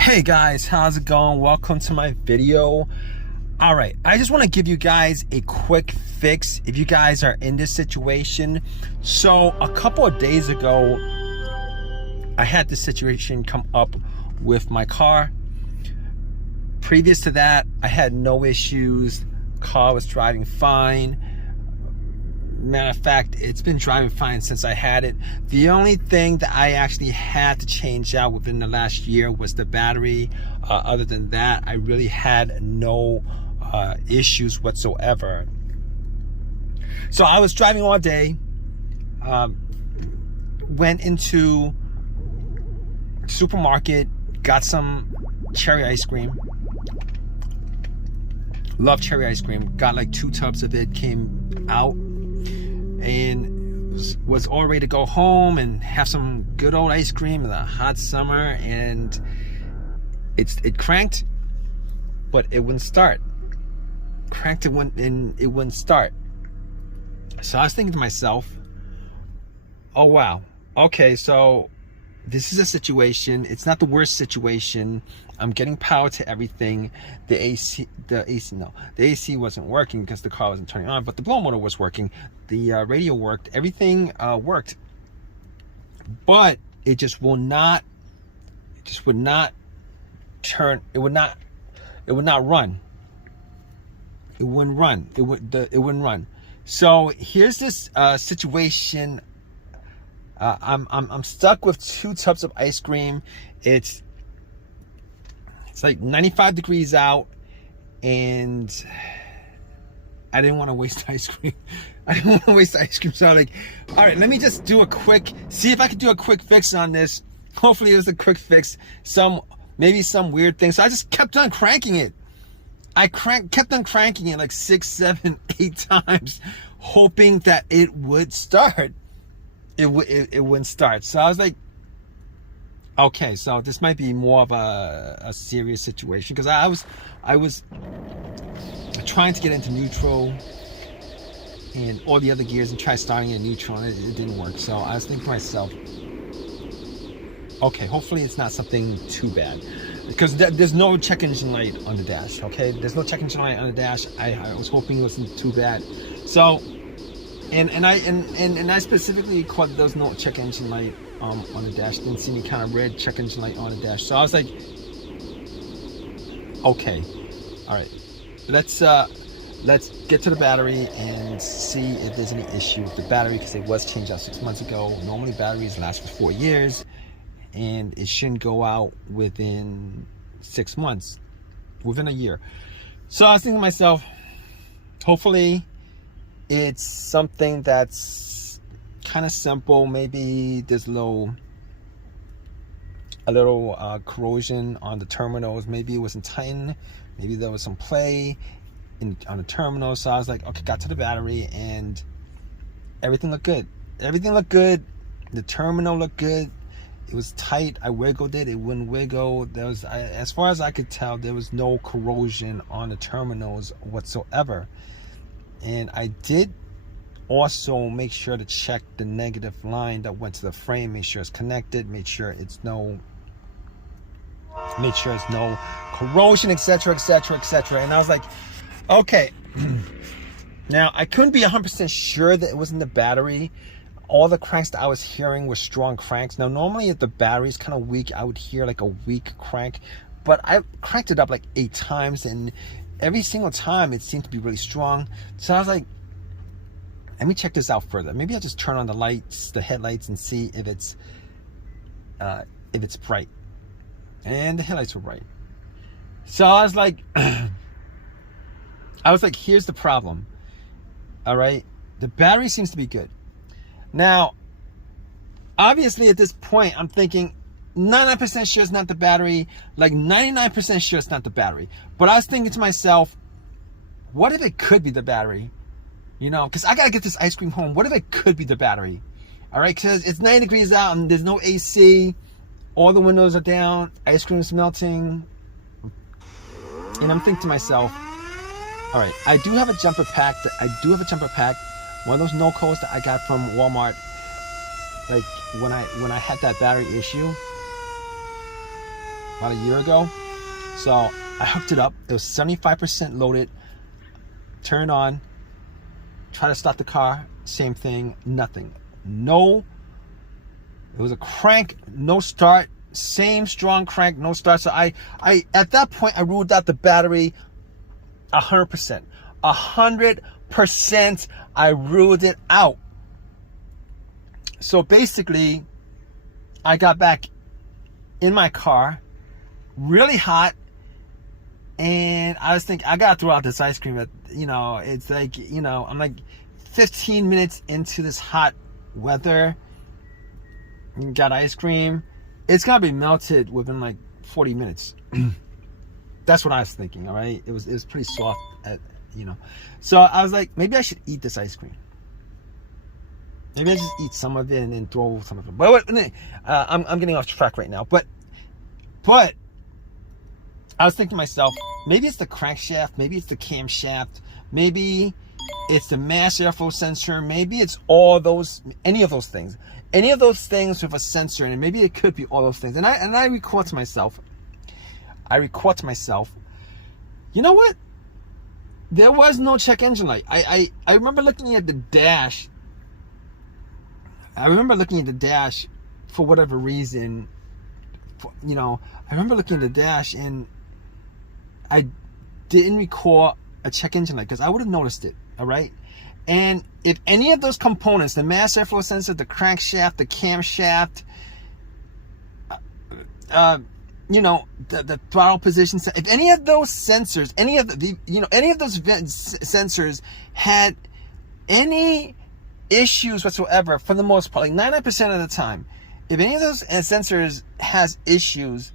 Hey guys, how's it going? Welcome to my video. All right, I just want to give you guys a quick fix if you guys are in this situation. So a couple of days ago, I had this situation come up with my car. Previous to that, I had no issues. Car was driving fine. Matter of fact, it's been driving fine since I had it. The only thing that I actually had to change out within the last year was the battery. Other than that, I really had no issues whatsoever. So I was driving all day, went into supermarket, got some cherry ice cream. Love cherry ice cream. Got like 2 tubs of it, came out and was all ready to go home and have some good old ice cream in the hot summer, and it cranked, but it wouldn't start. Cranked, it wouldn't start. So I was thinking to myself, oh wow, okay, so this is a situation. It's not the worst situation. I'm getting power to everything. The AC wasn't working because the car wasn't turning on, but the blow motor was working. The radio worked. Everything worked, but it just would not turn. It would not run. It wouldn't run. It wouldn't run. So here's this situation. I'm stuck with 2 tubs of ice cream. It's like 95 degrees out, and I didn't want to waste ice cream. So I'm like, all right, let me just do see if I could do a quick fix on this. Hopefully it was a quick fix. Maybe some weird thing. So I just kept on cranking it. Kept on cranking it like 6, 7, 8 times, hoping that it would start. It wouldn't start. So I was like, okay, so this might be more of a serious situation, because I was trying to get into neutral and all the other gears and try starting in neutral, and it didn't work. So I was thinking to myself, okay, hopefully it's not something too bad, because there's no check engine light on the dash. Okay, there's no check engine light on the dash. I was hoping it wasn't too bad. So and I specifically caught there was no check engine light on the dash. Didn't see any kind of red check engine light on the dash. So I was like, okay, all right, let's get to the battery and see if there's any issue with the battery, because it was changed out 6 months ago. Normally batteries last for 4 years, and it shouldn't go out within 6 months, within a year. So I was thinking to myself, hopefully it's something that's kind of simple. Maybe there's a little corrosion on the terminals. Maybe it wasn't tightened. Maybe there was some play on the terminal. So I was like, okay, got to the battery and everything looked good. The terminal looked good. It was tight. I wiggled it. It wouldn't wiggle. As far as I could tell, there was no corrosion on the terminals whatsoever. And I did also make sure to check the negative line that went to the frame, make sure it's connected, make sure it's no corrosion, etc. And I was like, okay. Now I couldn't be 100% sure that it wasn't the battery. All the cranks that I was hearing were strong cranks. Now normally if the battery's kind of weak, I would hear like a weak crank, but I cranked it up like 8 times, and every single time it seemed to be really strong. So I was like, let me check this out further. Maybe I'll just turn on the lights, the headlights, and see if it's bright. And the headlights were bright. So I was like, here's the problem. All right, the battery seems to be good. Now, obviously at this point, I'm thinking 99% sure it's not the battery, like 99% sure it's not the battery. But I was thinking to myself, what if it could be the battery? You know, because I gotta get this ice cream home. What if it could be the battery? All right, because it's 90 degrees out and there's no AC. All the windows are down. Ice cream is melting. And I'm thinking to myself, all right, I do have a jumper pack. One of those no-codes that I got from Walmart. Like when I had that battery issue, about a year ago. So I hooked it up. It was 75% loaded. Turn on. Try to start the car. Same thing. Nothing. No. It was a crank. No start. Same strong crank. No start. So I at that point I ruled out the battery 100%. 100%. I ruled it out. So basically, I got back in my car, really hot, and I was thinking, I gotta throw out this ice cream. It's like, I'm like 15 minutes into this hot weather, got ice cream. It's gonna be melted within like 40 minutes. That's what I was thinking, all right? It was pretty soft, So I was like, maybe I should eat this ice cream. Maybe I just eat some of it and then throw some of it. But I'm getting off track right now. But I was thinking to myself, maybe it's the crankshaft, maybe it's the camshaft, maybe it's the mass airflow sensor, maybe it's any of those things with a sensor in it. Maybe it could be all those things. And I record to myself. You know what? There was no check engine light. I remember looking at the dash. For whatever reason. I remember looking at the dash and I didn't record a check engine light because I would have noticed it. All right. And if any of those components, the mass airflow sensor, the crankshaft, the camshaft, the throttle position, if any of those sensors, any of those sensors had any issues whatsoever, for the most part, like 99% of the time, if any of those sensors has issues,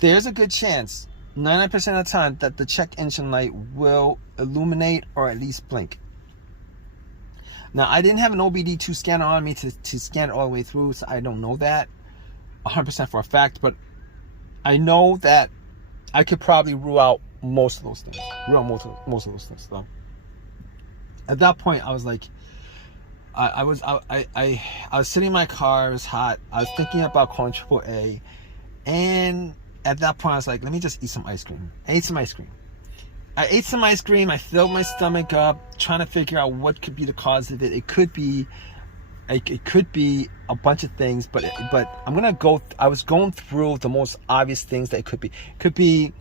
there's a good chance 99% of the time that the check engine light will illuminate or at least blink. Now, I didn't have an OBD2 scanner on me to scan it all the way through, so I don't know that 100% for a fact, but I know that I could probably rule out most of those things. So at that point, I was like, I was sitting in my car. It was hot. I was thinking about calling AAA, and at that point, I was like, let me just eat some ice cream. I ate some ice cream. I filled my stomach up, trying to figure out what could be the cause of it. It could be a bunch of things, but I was going through the most obvious things that it could be. It could be,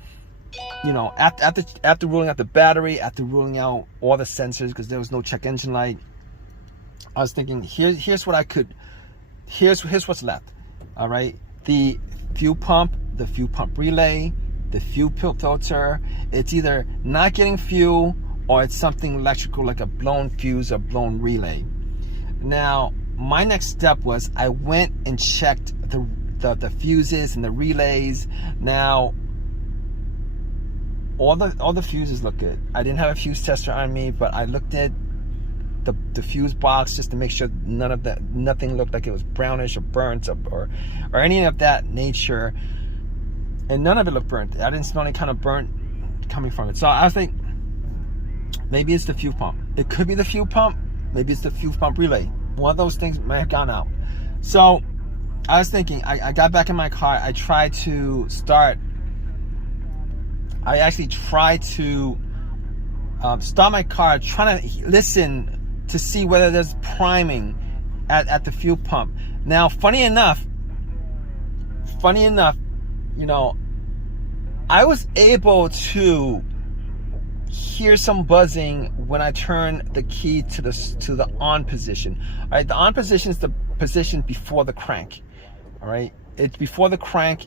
after ruling out the battery, after ruling out all the sensors, because there was no check engine light, I was thinking, here's what's left. All right, the fuel pump relay, the fuel filter. It's either not getting fuel or it's something electrical, like a blown fuse or blown relay. Now, my next step was I went and checked the fuses and the relays. Now, all the fuses look good. I didn't have a fuse tester on me, but I looked at the fuse box just to make sure nothing looked like it was brownish or burnt or any of that nature, and none of it looked burnt. I didn't smell any kind of burnt coming from it. So I was like, maybe it's the fuel pump. It could be the fuel pump. Maybe it's the fuel pump relay. One of those things may have gone out. So I was thinking, I got back in my car. I tried to start. I actually tried to start my car, trying to listen to see whether there's priming at the fuel pump. Now, funny enough, I was able to hear some buzzing when I turn the key to the on position. All right, the on position is the position before the crank. All right, it's before the crank.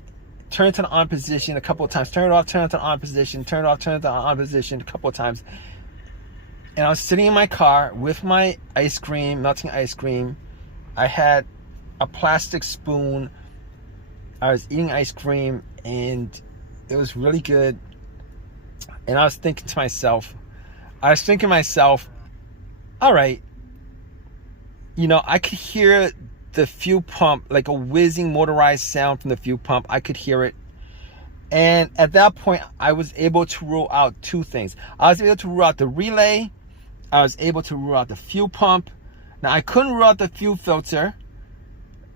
Turn it to the on position a couple of times. Turn it off, turn it to the on position. Turn it off, turn it to the on position a couple of times. And I was sitting in my car with my ice cream, melting ice cream. I had a plastic spoon. I was eating ice cream, and it was really good. And I was thinking to myself, all right, I could hear the fuel pump, like a whizzing motorized sound from the fuel pump. I could hear it. And at that point, I was able to rule out two things. I was able to rule out the relay. I was able to rule out the fuel pump. Now, I couldn't rule out the fuel filter.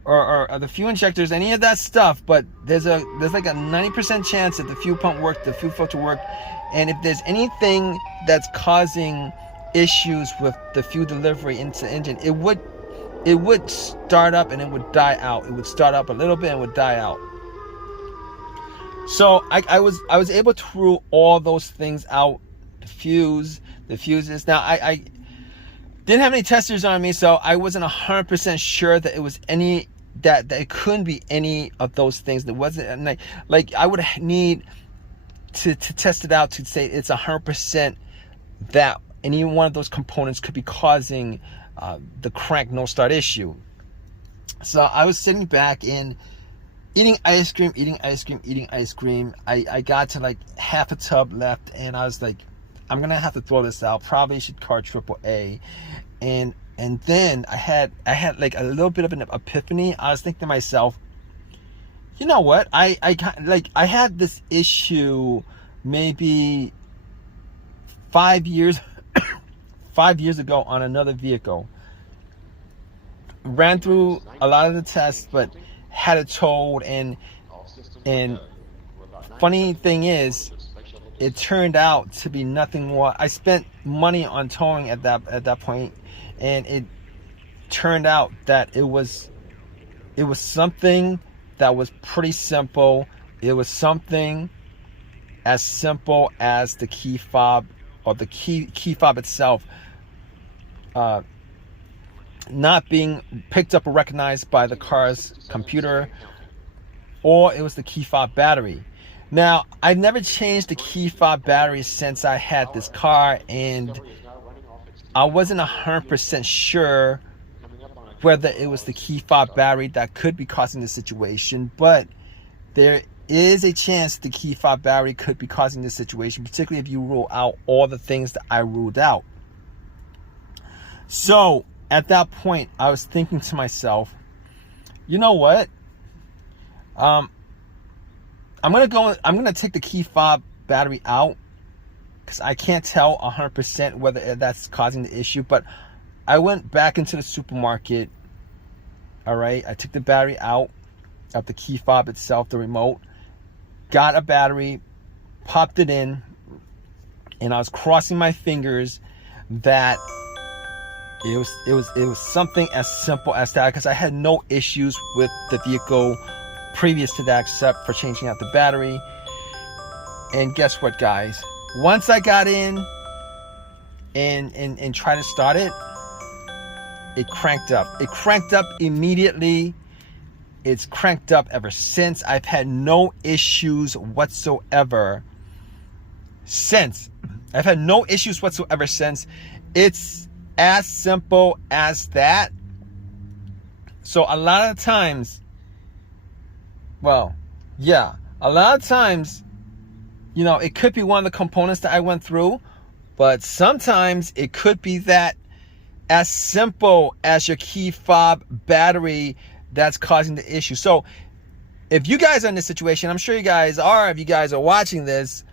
or the fuel injectors, any of that stuff, but there's like a 90% chance that the fuel pump worked, the fuel filter worked, and if there's anything that's causing issues with the fuel delivery into the engine, it would start up and it would die out. It would start up a little bit and would die out. So I was able to rule all those things out. The fuses. Now I didn't have any testers on me, so I wasn't 100% sure that it was any that it couldn't be any of those things. That wasn't like I would need to test it out to say it's 100% that any one of those components could be causing the crank no start issue. So I was sitting back and eating ice cream. I got to like half a tub left, and I was like, I'm gonna have to throw this out. Probably should call AAA. And then I had like a little bit of an epiphany. I was thinking to myself, you know what? I had this issue maybe 5 years 5 years ago on another vehicle. Ran through a lot of the tests, but had it towed, and funny thing is, it turned out to be nothing more. I spent money on towing at that point, and it turned out that it was something that was pretty simple. It was something as simple as the key fob, or the key fob itself not being picked up or recognized by the car's computer, or it was the key fob battery. Now, I've never changed the key fob battery since I had this car, and I wasn't 100% sure whether it was the key fob battery that could be causing the situation, but there is a chance the key fob battery could be causing this situation, particularly if you rule out all the things that I ruled out. So at that point, I was thinking to myself, you know what? I'm gonna take the key fob battery out, because I can't tell 100% whether that's causing the issue. But I went back into the supermarket. All right, I took the battery out of the key fob itself, the remote, got a battery, popped it in, and I was crossing my fingers that it was something as simple as that, because I had no issues with the vehicle previous to that, except for changing out the battery. And guess what, guys? Once I got in and tried to start it, it cranked up. It cranked up immediately. It's cranked up ever since. I've had no issues whatsoever since. It's as simple as that. So a lot of times, you know, it could be one of the components that I went through, but sometimes it could be that as simple as your key fob battery that's causing the issue. So if you guys are in this situation, I'm sure you guys are, if you guys are watching this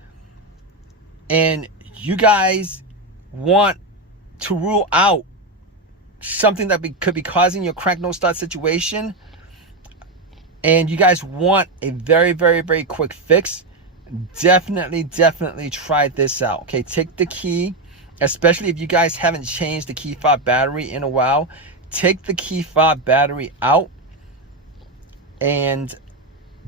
and you guys want to rule out something that could be causing your crank no start situation, and you guys want a very, very, very quick fix, definitely try this out. Okay, take the key, especially if you guys haven't changed the key fob battery in a while, take the key fob battery out and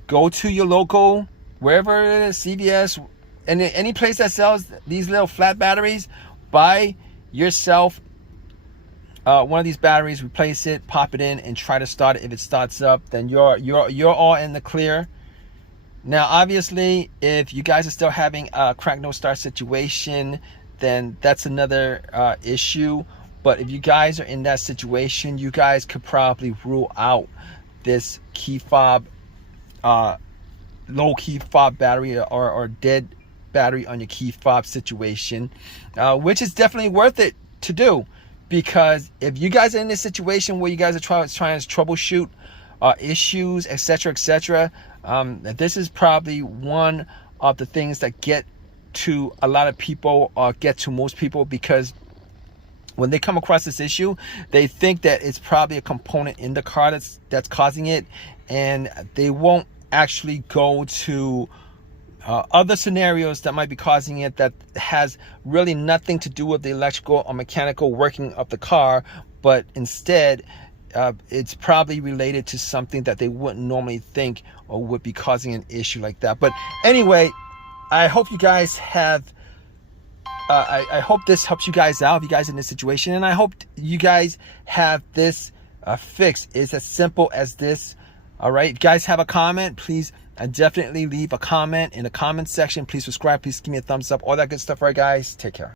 go to your local, wherever it is, CVS, and any place that sells these little flat batteries, buy yourself one of these batteries, replace it, pop it in, and try to start it. If it starts up, then you're all in the clear. Now, obviously, if you guys are still having a crank no start situation, then that's another issue. But if you guys are in that situation, you guys could probably rule out this key fob, low key fob battery, or dead battery on your key fob situation, which is definitely worth it to do. Because if you guys are in this situation where you guys are trying to troubleshoot issues, etc., this is probably one of the things that get to a lot of people, or get to most people, because when they come across this issue, they think that it's probably a component in the car that's causing it, and they won't actually go to other scenarios that might be causing it that has really nothing to do with the electrical or mechanical working of the car, but instead it's probably related to something that they wouldn't normally think or would be causing an issue like that. But anyway, I hope you guys have I hope this helps you guys out, if you guys in this situation, and I hope you guys have this fixed. It's as simple as this. All right, if you guys have a comment, please definitely leave a comment in the comment section. Please subscribe, please give me a thumbs up, all that good stuff. All right, guys, take care.